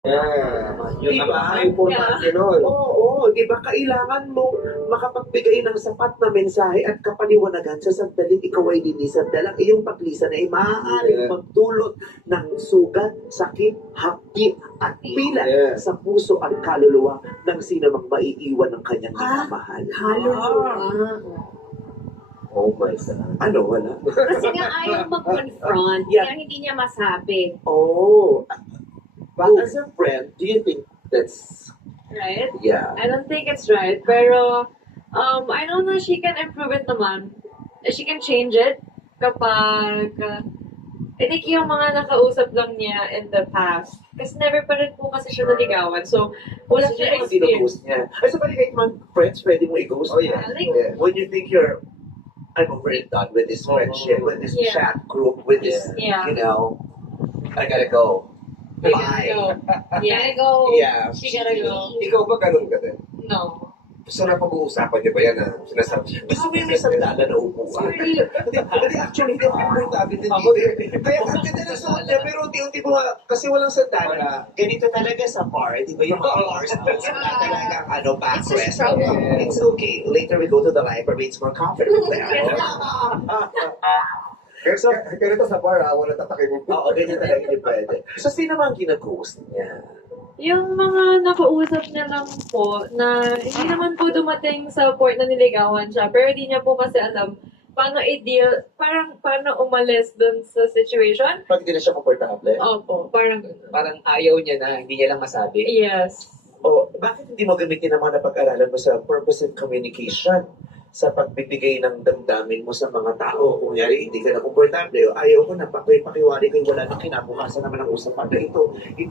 Yun Di ang ba? importante nun. Oo, di ba kailangan mo makapagbigay ng sapat na mensahe at kapaliwanagan sa sandaling ikaw ay linisan dahil ang iyong paglisan ay maaaring magdulot ng sugat, sakit, hapdi at pila sa puso at kaluluwa ng sinamang maiiwan ng kanyang minamahal. Oh my God. Ano, wala? Kasi nga ayaw mag-confront, Yeah. kaya hindi niya masabi. Oh, but as a friend, do you think that's, Right? yeah. I don't think it's right. Pero, I know na she can improve it naman. She can change it kapag, I think yung mga nakausap lang niya in the past. Kasi never pa rin po kasi siya naligawan. So, wala Kasi siya yung mga experience. ghost niya. Ay, sa bali kahit man friends, pwede mo i-ghost. Oh, yeah. Like, Yeah. When you think I'm over it done with this friendship, with this Yeah. chat group, with this, Yeah. you know, I gotta go. you Bye. gotta go. Gotta go. Yeah. She gotta go. Ikaw ba ganun ka din? No. So napag-uusapan niyo ba yan na sinasabi? Gusto mo yung may sandala na upuan? Hindi, actually, hindi ako komportable din Ako dito. din. Kaya ang ganda ng suot niya, pero unti-unti mo, kasi walang sandala. Ganito talaga sa bar, di ba yung mga bars? Wala talagang backrest. It's a struggle. It's okay. Later we go to the library, it's more comfortable there. So, Ganito sa bar, wala tatakin. oo, ganyan talaga hindi pwede. So, sino mga gina-ghost niya? Yung mga nakausap niya lang po na hindi naman po dumating sa point na niligawan siya, pero hindi niya po kasi alam paano i-deal, parang paano umalis dun sa situation. Pag hindi na siya komportable? Opo, parang ganun. Parang ayaw niya na, hindi niya lang masabi. Yes. O, bakit hindi mo gamitin ang mga napag-aralan mo sa purpose of communication? Sa pagbibigay ng damdamin mo sa mga tao. Kung yari, hindi ka na komportable, ayaw ko na, pakiwari ko, wala nang kinabukasan naman ang usapan na ito. Hindi